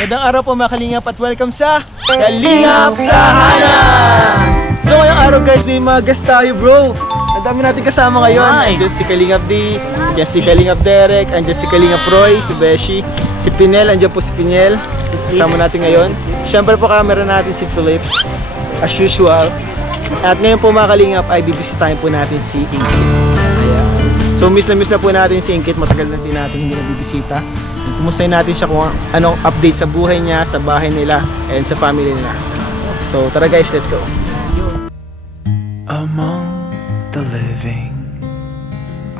Magandang araw po mga Kalingap at welcome sa Kalingap Tahanan! So ngayong araw guys, may mga guest tayo bro. Ang dami natin kasama ngayon. Andiyan si Kalingap D, andiyan si Kalingap Derek, andiyan si Kalingap Roy, si Beshi, si Pinel, andiyan po si Pinel. Kasama natin ngayon. Siyempre po camera natin si Philips, as usual. At ngayon po mga Kalingap ay bibisitahin po natin si Ingkit. So miss na po natin si Ingkit, matagal na din natin hindi nabibisita. Kumustahin natin siya kung anong update sa buhay niya, sa bahay nila, and sa family nila. So tara guys, let's go! Among the living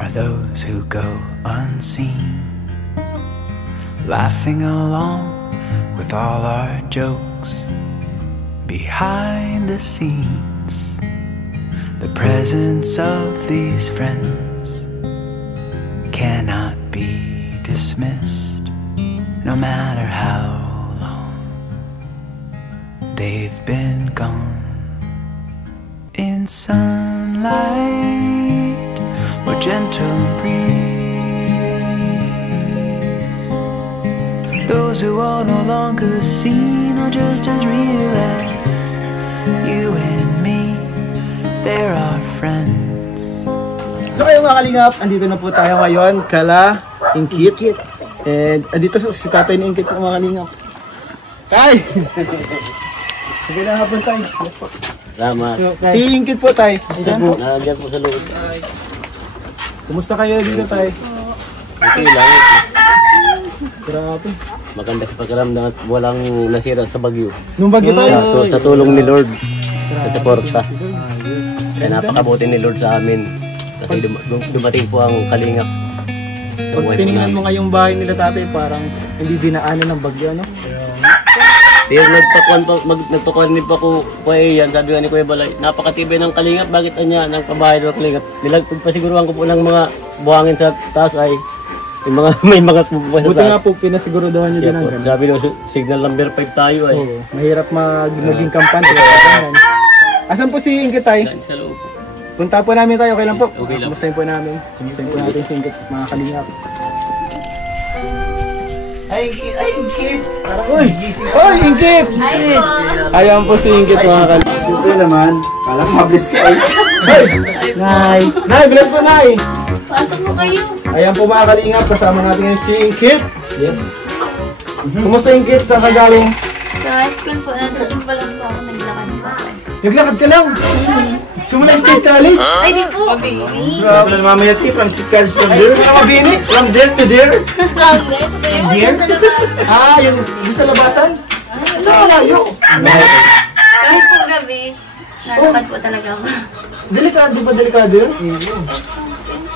are those who go unseen, laughing along with all our jokes. Behind the scenes, the presence of these friends cannot be dismissed, no matter how long they've been gone. In sunlight or gentle breeze, those who are no longer seen are just as real as you and me. They're our friends. So ayun mga Kalingap, andito na po tayo ngayon kala Ingkit. And andito si tatay ni Ingkit po mga Kalingap. Tay! Sige na hapon tayo. Salamat. Si Ingkit po tayo. Nandiyan po sa loob. Kumusta kayo dito tayo? Okay lang. Grabe. Maganda sa pakiramdam at walang nasira sa bagyo. Nung bagyo tayo. Sa tulong ni Lord. Sa suporta. Kaya napakabuti ni Lord sa amin. Kasi dumating po ang Kalingap. Pag tinignan mo ngayong bahay nila tatay, parang hindi dinaanan ng bagyo, no? Kaya nagpakuan pa ko yan, sabi nga ni Kuya Balay, napakatibay ng Kalingap, bakit anya ng pabahay ng Kalingap? Pagpasiguruhan ko po ng mga buhangin sa taas ay yung mga, may mga pupupa sa taas. Buti nga po, pinasiguraduhan nyo din ang gano'n. Sabi nyo, signal number 5 tayo ay. Oo, mahirap maging kampante. Asan po si Ingkit tayo? Sa loob. Punta po namin tayo, okay lang po? Okay lang. Kumustahin po namin. Kumustahin po natin si Ingkit, mga Kalingap. Ay, Ingkit! Uy! Uy, Ingkit! Hi po! Ayan po si Ingkit, mga Kalingap. Siyempre naman, kala ko mabilis ka eh. Hey! Nay! Nay, bilas po, Nay! Pasok mo kayo! Ayan po mga Kalingap, kasama natin ngayon si Ingkit. Yes. Kumusta Ingkit? Saan ka galing? Sa high school po, nandun pa lang po ako naglakad po. Naglakad ka lang? Sumula State College? Ay, di po! Mabini! Grabe na mamaya tayo, from State College from there. Saan ka mabini? From there to there. Here? Sa labas. Ah, yung sa labasan? Ano ka layo? Kahit po gabi, nalakad po talaga ako. Delikado ba? Delikado yun?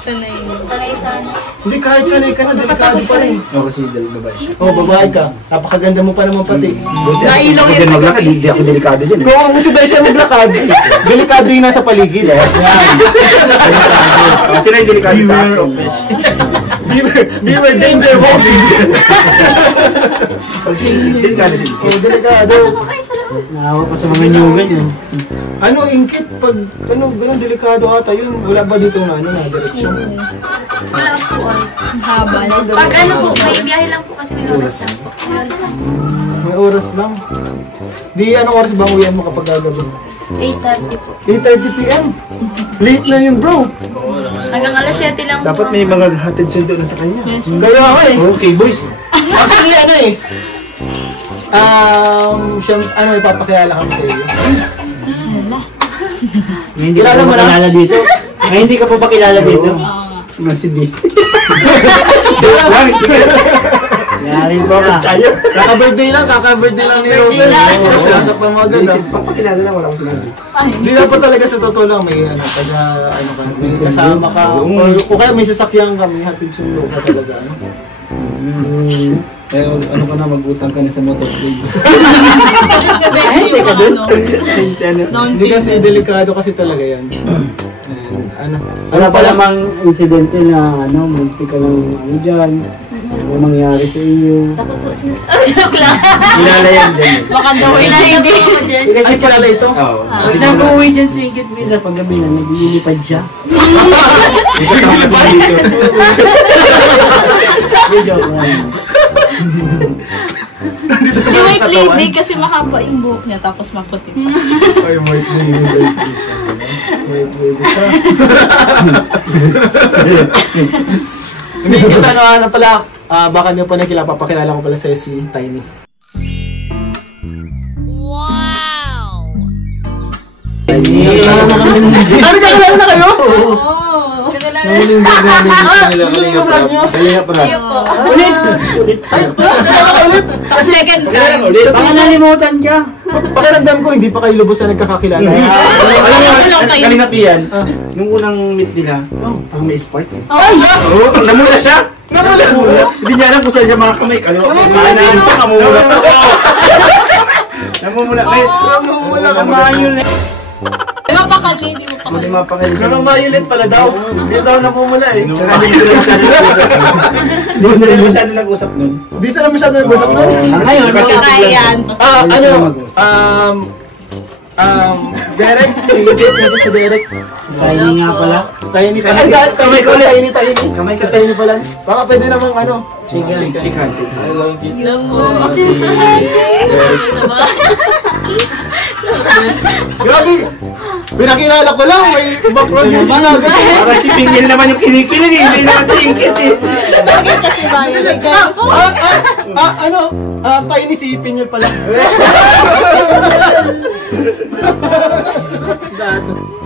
Sanay sana. Hindi, kahit sanay ka na, delikado pa rin. Ako si babae. Oh, babae ka. Napakaganda mo pa naman pati. Nailaw yan sa maglakad, hindi ako delikado dyan eh. Kung ang sabay siya maglakad, delikado yung nasa paligid. Kasi na yung delikado sa akin. Beware danger walking. Delikado siya. Oh, delikado. Pasok mo kayo sa labas. Nakawa pa sa mga nyugan yun. Ano, Ingkit, pag ganun delikado ata yun, wala ba dito na direksyon? Wala po ay. Habal. Pag po, may biyahe lang po kasi may oras lang po. May oras lang. Di, anong oras ba uwian mo kapag gagabi? 8:30 po. 8:30 PM? Late na yun, bro. Hanggang alas 7 lang po. Dapat may mga hatid sundo na sa kanya. Kaya ako eh. Okay boys. Actually, ano eh. Siya, ipapakilala kami sa iyo. Hindi Kilala mo na? kilala dito. Ay, hindi ka pa ba kilala dito? Nga si B. Yari po ka. Kaka-birthday lang ni Rosel. Kasi nasa pamagan ah. Papakilala lang, wala ko sinabi. Hindi dapat talaga sa totoo lang may may kasama ka. O kaya may sasakyan ka, may hatid sundo ka talaga. Kaya ano ka na, mag-utang ka na sa motor. Ay, teka dun. Hindi kasi delikado kasi talaga yan. Wala pa namang insidente na munti ka ng dyan. Ano mangyari sa iyo? Takot po sinasabi. Joke lang. Kilala yan din. Baka daw hindi. Kasi kilala ito? Oo. Kasi nag-uwi dyan si Ingkit minsan pag gabi na nag-iilipad siya. Nandito lady kasi mahaba yung buhok niya tapos maputi pa. Ay, white lady. White lady siya. Hindi kita ano pala, baka nyo pa nakilala, papakilala ko pala sa'yo si Tiny. Tiny! Ano, kakilala na kayo? Oo. Namuling vlog namin dito nila. Kalingap Rap. Ulit! Ay, kakilala ka ulit! Kasi second time. Baka nalimutan ka. Pakiramdam ko, hindi pa kayo lubos na nagkakakilala. Alam kayo. Kalingap yan, nung unang meet nila, ang may spark eh. Ay! Oo, namula siya! Namula! Hindi niya alam kung saan siya makakamay. Nanaan pa, namumula pa. Namumula. Namumula ka mayul. Mapakali, di mo pakali. Hindi mapakali siya. Mayulit pala daw. Hindi daw namumula eh. Tsaka hindi mo sila masyado nag-usap nun. Hindi sila masyado nag-usap nun. Ngayon, Kaya yan. Derek, si Derek. Tiny nga pala. Tiny pala. Kamay ko ulit. Tiny. Kamay ka. Tiny pala. Baka pwede namang ano. Shake hands. Ilang mo. Grabe. Pinakilala ko lang. May background yung sinagot. Parang si Pingil naman yung kinikilig eh. Hindi naman si Ingkit eh. Bakit kasi bayo? Tiny si Pingil pala.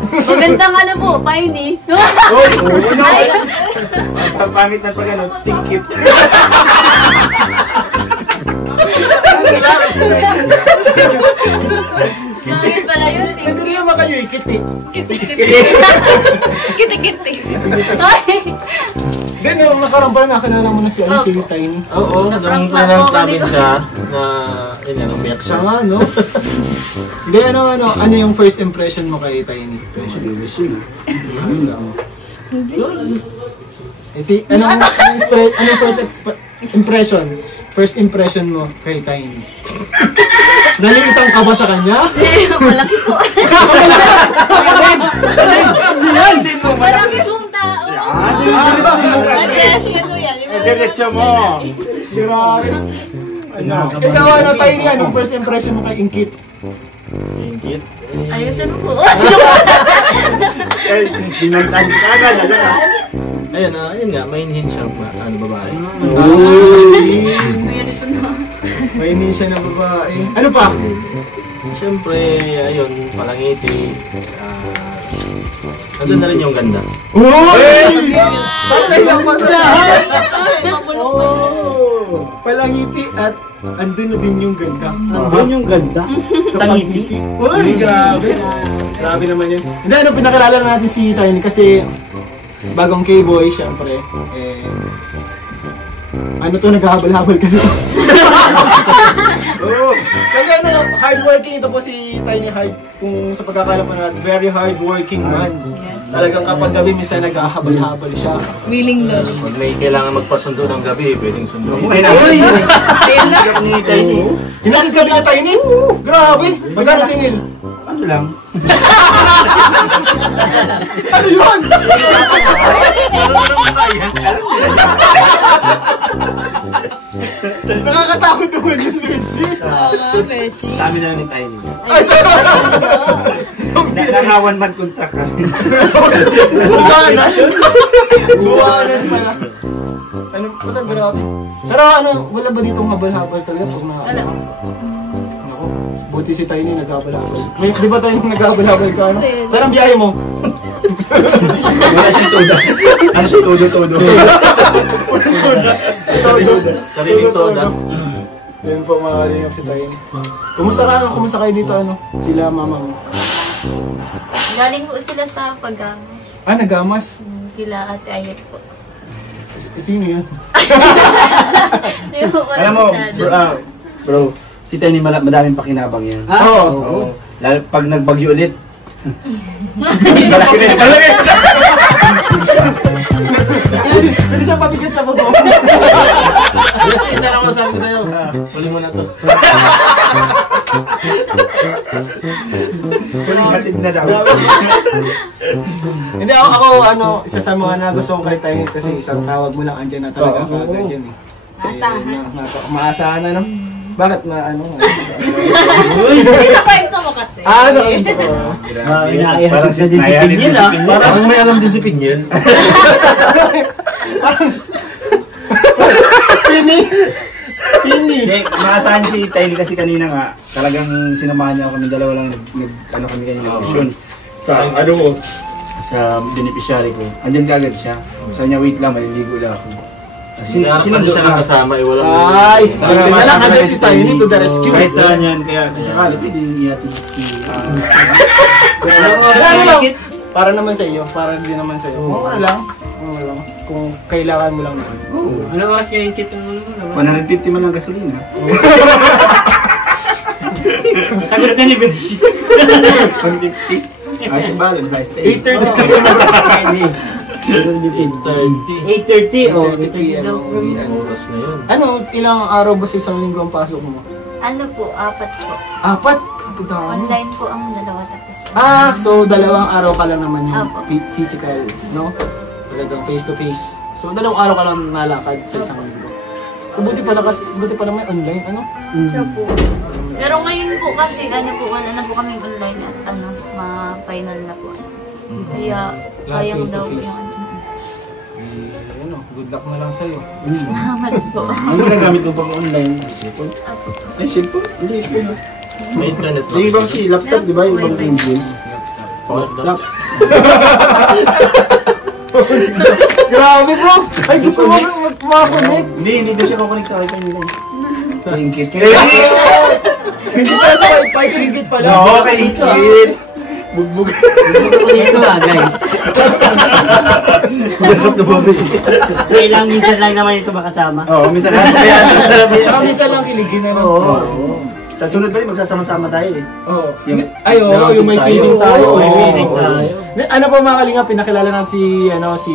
Magandang ano po, Piney. Pangit na pag ano, tingkit. Bakit pala yun? Hindi rin naman kayo ikiti. Kiti-kiti. Ay! Ganyan, nakarang pala nakilala mo na si Tiny. Oo, nung namin siya na, yun yan, umiyak siya. Siya nga, no? Hindi, ano yung first impression mo kay Tiny? Anong first impression mo kay Tiny? Nalilitang ka ba sa kanya? Malaki po. Malaki pong tao. Diretso mo. Grabe. Ikaw, Tiny, anong first impression mo kay Ingkit? Ingkit? Ayusin mo po. Binantan ka agad, alam ka. Ayun nga, mainhin siya, babae. Mainin siya ng babae. Ano pa? Siyempre, ayun, palangiti. Nandun na rin yung ganda. Uy! Patay lang patay! Palangiti at andun na din yung ganda. Andun yung ganda. Sa ngiti. Uy, grabe. Grabe naman yun. Hindi, pinakilala natin si Tiny kasi bagong K-boy, syempre. Naghahabol-habol kasi. Oo. Kasi hardworking ito po si Tiny Hard. Kung sa pagkakalam mo na, very hardworking man. Talagang kapag gabi, minsan naghahabol-habol siya. Willing doon. Pag may kailangan magpasundo ng gabi, pwedeng sundo. Uy, Ayun na. ni Tiny. Hinakit ka din na Tiny? Grabe! Magkano singil? Ano lang? Ano yun? Nakakatakot naman yun, Beshi. Oo nga, Beshi. Sa amin na lang ni Tiny. Ay, sorry. Nangawan man contract ka. Buwanan. Buwanan pala. Ano pala, grabe. Pero wala ba ditong habal-habal talaga pag Wala. Naku, buti si Tiny nag-habal-habal. Di ba tayo nag-habal-habal ka, ano? Saan ang biyahe mo? Wala siyang tuda. Ano siya todo-todo? Sariling toda. Yan po mga kalingap si Tiny. Kumusta kayo dito, sila mama mo? Galing po sila sa Pagamas. Nagamas? Kila Ate Ayet po. Sino yun? Alam mo, bro, si Tiny madaming pakinabang yan. Oo. Lalo pag nagbagyo ulit. Pwede siya pabigat sa baba. Isa lang ako sabi ko sa'yo. Huli mo na to. Hatid na daw. Hindi ako isa sa mga nagustuhan kay Tiny kasi isang tawag mo lang andyan na talaga kagad dyan eh. Maasahan. Maasahan Bakit na ano? Sa kwento mo kasi. Sa kwento ko. Parang sa din si Pinyel ah. Parang may alam din si Pinyel. Pini! Hindi, maasahan si Tiny kasi kanina nga, talagang sinamahan niya kami dalawa lang ano kami kanina option. Sa ano mo? Sa beneficiary ko. Andyan kagad siya. Sabi niya, wait lang, maliligo lang ako. Sinundo na. kasama, wala Ay! Talagang agad si Tiny to the rescue. Kahit saan yan, kaya sakali, pwede yung iatid si... Ano lang? Para naman sa iyo, para hindi naman sa iyo. Ano lang? Kung kailangan mo lang naman. Ano ba kasi yung kit mo naman? 150 man lang gasolina. Sagot na ni Beshi. 150. Ay, simbalan, size 8:30 oh, 8:30 daw. oras na yun. Ano, ilang araw ba sa isang linggo ang pasok mo? Ano po, 4 po. 4? Kapitang. Online po ang dalawa tapos. So 2 araw ka lang naman yung Apo. physical, no? Talagang face to face. So 2 araw ka lang nalakad sa isang linggo. So, buti pala may online, ano? Siya po. Pero ngayon po kasi, ano po kami online at ma-final na po. Kaya sayang face to daw po face. yung Good luck na lang sa'yo. Salamat po. Ano ginagamit mo pang online? Cellphone? Apo. Ay, cellphone? Hindi, cellphone. May internet Yung ibang si laptop, di ba? Yung ibang Windows. Laptop. Grabe bro! Ay gusto mo mag-connect? Hindi daw siya kukunik sa akin kanina. Ringkit. Hindi pala sa wifi, higit pala. Oo, kaingkit. Bugbog. Ito ah guys. Kailang minsan lang naman ito makasama. Oo, minsan lang. Saka minsan lang kiligin na. Oo. Sa sunod pa rin, magsasama-sama tayo eh. Oo. Yung Yung may feeding tayo. May feeding tayo. Ano pa mga kalinga, pinakilala natin si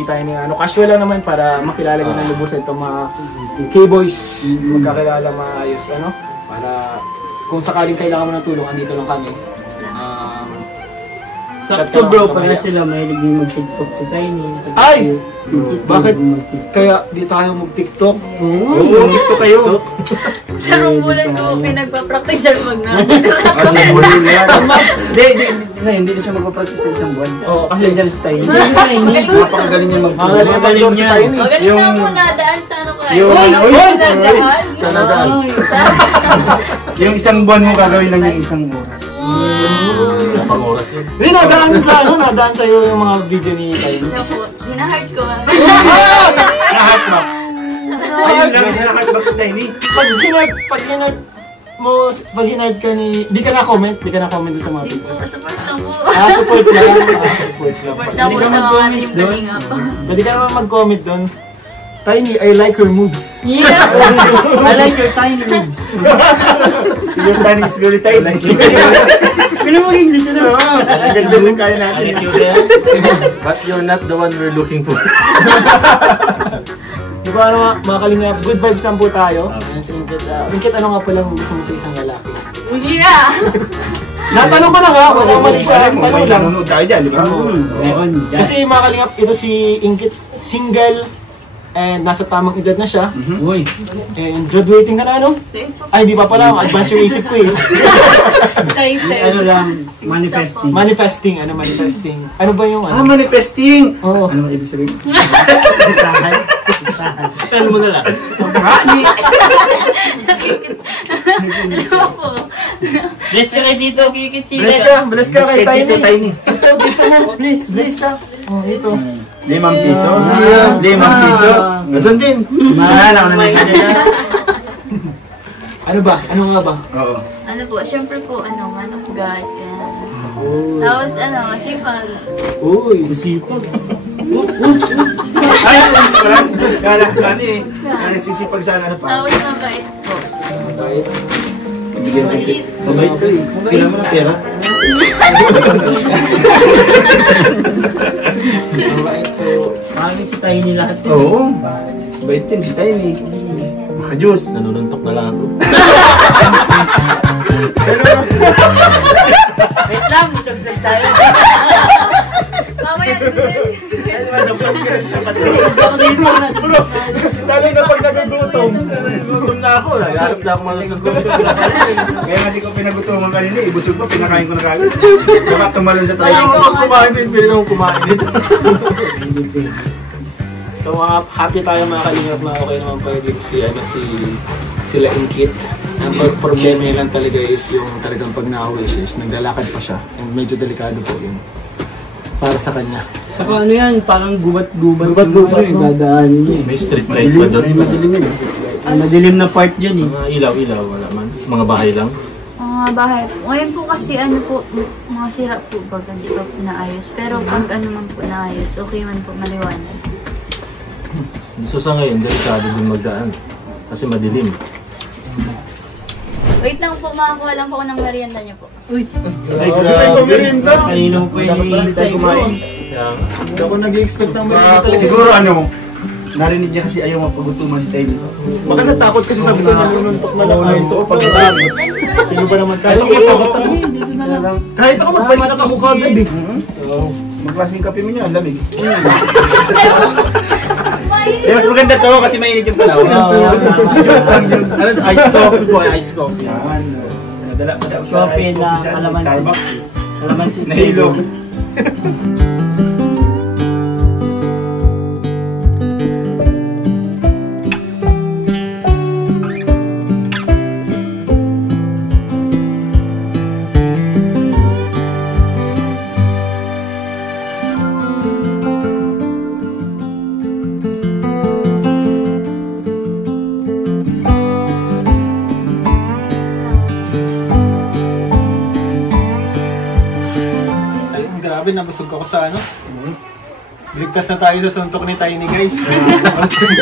Tiny. Casual lang naman para makilala niyo ng lubusan itong mga K-boys. Magkakilala maayos, para kung sakaling kailangan mo ng tulong, andito lang kami. Sakto bro, para sila mahilig din mag-tiktok si Tiny. Ay! Bakit? Kaya di tayo mag-tiktok? Oo, TikTok kayo. Sa rumbulan ko, pinagpa-practice sa mag natin. Hindi na siya magpapractice sa isang buwan. Oo, Kasi dyan si Tiny. Tiny. Napakagaling niya mag-vlog. Magaling niya. si Tiny. Magaling na ako nadaan sa ano ko eh. Yung Nadaan. Sa nadaan. Yung isang buwan mo gagawin lang yung isang oras. Pang-oras yun. Hindi, nadaan sa iyo yung mga video ni Tiny. Siya po, hinahard ko. Na-heartbox. Ayun lang, hindi na-heartbox si Tiny. Pag hinard ka ni... Di ka na-comment doon sa mga Hindi video. po, support lang po. Support lang. Support lang. Support lang po sa mga team Kalinga po. Pwede ka naman mag-comment doon. Tiny, I like your moves. Yeah! I like your tiny moves. Yung Tiny is very tiny. Pwede mo English na. Ang ganda ng kaya natin. But you're not the one we're looking for. Di ba mga kalinga, good vibes lang po tayo. Sa Ingkit, ano nga pala gusto mo sa isang lalaki? Yeah! Natanong ko na nga, wala mali siya. Kung Tanong may lang. nanonood tayo dyan, di ba? Meron dyan. Kasi mga kalinga, ito si Ingkit, single, and nasa tamang edad na siya. Uy. And graduating ka na, ano? Ay, di pa pala, advance yung isip ko eh. Ano lang, manifesting. Manifesting. Ano ba yung ano? Manifesting! Oo. Ano ang ibig sabihin? Listahan. Spell mo na lang. Bless ka kayo dito. Bless ka kay Tiny. Tiny. Dito mo, please, bless ka. Oh, ito. 5 piso. 5 piso. Ganun din. Sana ako na Ano ba? Ano nga ba? Oo. Ano po, syempre po, man of God. Tapos, sipag. Uy. Sipag. Ay, kala eh. Sisipag sana ano pa. Tapos, mabait po. Mabait. Bigyan ka Maliit. Mabait ka eh. Kailan mo ng pera? Mabait. So, Pangit si Tiny lahat yun. Oo. Mabait yun si Tiny. Maka-Diyos. Nanununtok na lang ako. Wait lang, isang tayo. Mamaya din. Nabas ka rin sa Ako dito na. talaga pag nagugutom. Gutom na ako. Nagharap na ako malusog ko. Kaya nga di ko pinagutungan kanina, ibusog pa, pinakain ko na kagad. Baka tumalon sa tayo. Kumain din, pili naman kumain dito. So happy tayo mga kalingap na okay naman pa yung sila Inkit. Ang problema yun lang talaga is yung talagang pag na-wish is naglalakad pa siya. And medyo delikado po yun. Para sa kanya. Saka ano yan, parang gubat-gubat yung dadaanin niya. May street light pa doon. May madilim yun. Ang madilim na part dyan eh. Mga ilaw-ilaw, wala man. Mga bahay lang. Mga bahay po. Ngayon po kasi ano po, mga sira po pag hindi pa po naayos. Pero pag ano man po naayos, okay man po maliwanag. So sa ngayon, delikado din magdaan. Kasi madilim. Wait lang po, makakuha lang po ako ng merienda niyo po. Uy! Ay, grabe. Kanina mo pa hinihintay kumain. Hindi ako nag-i-expect ng merienda. Siguro ano, narinig niya kasi ayaw mapagutuman si Taylor. Baka natakot kasi sabi ko nanununtok na lang. Ay, ito pagkatapos. Sino ba naman tayo? Kahit ako magpais na kamukha agad eh. Magklaseng kape mo niya, ang lamig. Mas maganda to kasi mainit yung panahon. Ano, ice coffee po, ice coffee. Nadala pa sa Coffee ice na coffee sa kalamansi. Starbucks. Kalamansi. Nahilog. Grabe, nabusog ako sa ano. Ligtas na tayo sa suntok ni Tiny, guys. Busog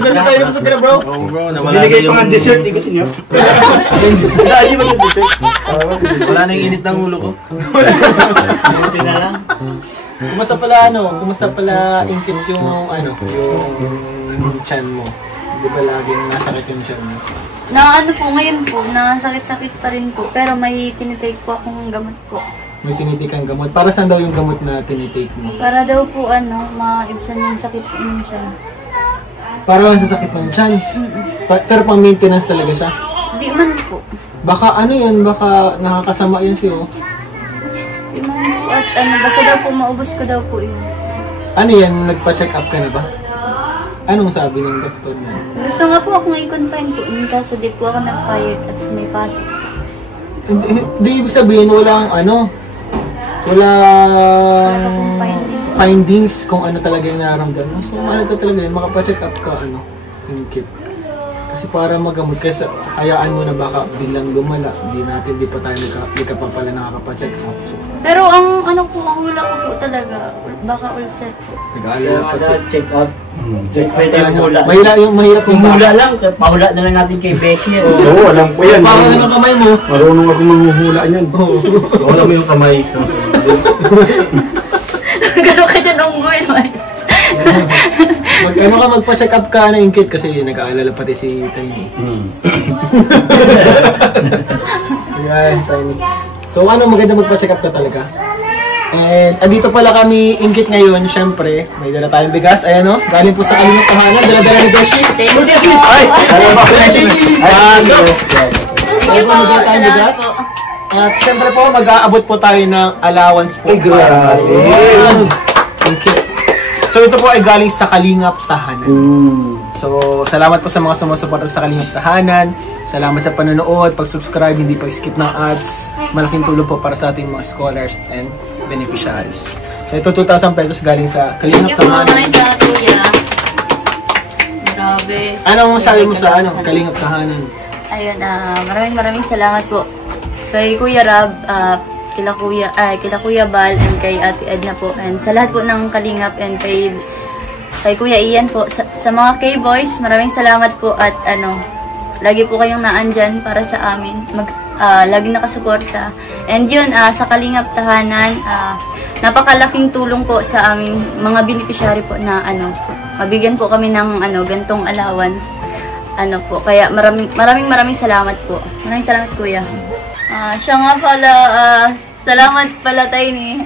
na tayo, busog ka na, bro. Oo bro, nawala na yung... mga dessert, gusto niyo? Ay, ba yung dessert? Wala na yung init ng ulo ko. Buti na lang. Kumusta pala kumusta pala Inkit yung yung chan mo? Di ba laging nasakit yung chan mo? Na ano po, ngayon po, nasakit-sakit pa rin po. Pero may tinitake po akong gamot po. May tinitik kang gamot. Para saan daw yung gamot na tinitake mo? Para daw po maibsan yung sakit po ng tiyan. Para lang sa sakit ng chan. Pero pang maintenance talaga siya. Di man po. Baka ano yan, baka nakakasama yan sa'yo. Di man po. At basta daw po, maubos ko daw po yun. Ano yan, nagpa-check up ka na ba? Anong sabi ng doktor mo? Gusto nga po akong i-confine po. Kaso di po ako nagpayag at may pasok. Hindi ibig sabihin walang findings kung ano talaga yung nararamdaman. So, mahalaga talaga yun, makapacheck up ka, Inkit. Kasi para magamot, kasi hayaan mo na baka biglang lumala, di pa tayo di ka pa pala nakakapacheck up. So, pero ang hula ko po talaga, baka ulcer po. nag-aalala pa. Kaya check up. Check up tayo hula. Mahirap yung Hula lang, pahula na lang natin kay Becky. Oo, alam ko yan. Parang ano kamay mo? Marunong ako manghuhula niyan. Wala mo yung kamay ko. Gano'n ka dyan unggoy, Magpa-check up ka na Inkit kasi nag-aalala pati si Tiny. Yes, Tiny. So maganda magpa-check up ka talaga. And andito pala kami Inkit ngayon, syempre. May dala tayong bigas. Ayan galing po sa Kalingap Tahanan. Dala-dala ni Beshi. Thank you Beshi! po. Ay! Beshi! Pasok! Thank you po. Dala tayong Salamat bigas. po. At syempre po, mag-aabot po tayo ng allowance po. Ay, grabe! Inkit. So ito po ay galing sa Kalingap Tahanan. So salamat po sa mga sumusuporta sa Kalingap Tahanan. Salamat sa panonood, pag-subscribe, hindi pag-skip ng ads. Malaking tulong po para sa ating mga scholars and beneficiaries. So ito 2,000 pesos galing sa Kalingap Thank you po, Tahanan. maraming salamat kuya. Grabe. Anong sabi mo sa Kalingap Tahanan? Ayun, maraming salamat po kay Kuya Rab, kila Kuya Bal, and kay Ate Edna po, and sa lahat po ng Kalingap, and kay Kuya Ian po, sa mga K-Boys, maraming salamat po, at lagi po kayong naandyan para sa amin, lagi nakasuporta. And yun, sa Kalingap Tahanan, napakalaking tulong po sa aming mga beneficiary po na mabigyan po kami ng gantong allowance. Kaya maraming salamat po. Maraming salamat kuya. Siya nga pala, salamat pala Tiny.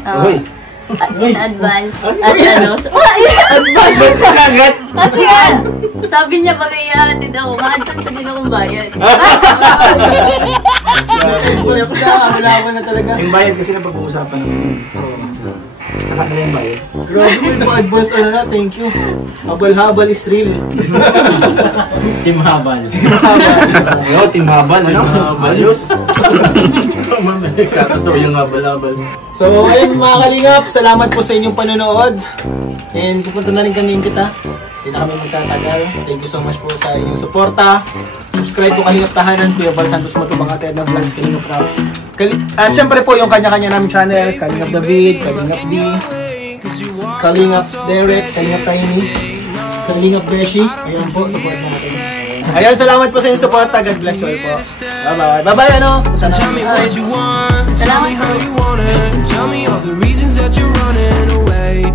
in advance. At ano, Advance ka agad. kasi nga, sabi niya pag ihahatid ako, ma-advance na din akong bayad. Wala na talaga. Yung bayad kasi na pag-uusapan ng sa kanila yung bayad. Grabe po yung advance ano na, thank you. Habal-habal is real. Team Habal. Yo, Team Habal, ano? Ayos. Katotoo yung habal-habal. So, ayun mga kalingap, salamat po sa inyong panonood. And pupunta na rin kami kita. Hindi na kami magtatagal. Thank you so much po sa inyong suporta. Subscribe po Kalingap Tahanan, Kuya Val Santos Matubang Ate Edna Vlogs, Kalingap Rap. At syempre po yung kanya-kanya naming channel, Kalingap David, Kalingap D, Kalingap Derek, Kalingap Tiny, Kalingap Beshi. Ayun po, support natin. Ayan, salamat po sa inyong suporta. God bless you all po. Bye-bye. Bye-bye, ano? Tell me what you want, tell me how you want it. Tell me all the reasons that you're running away.